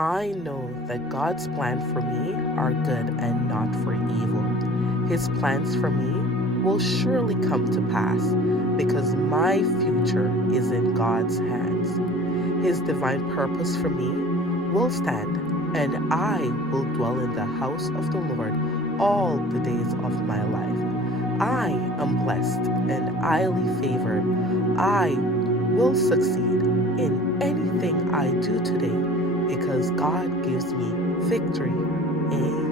I know that God's plans for me are good and not for evil. His plans for me will surely come to pass because my future is in God's hands. His divine purpose for me will stand, and I will dwell in the house of the Lord all the days of my life. I am blessed and highly favored. I will succeed in anything I do today because God gives me victory. Amen.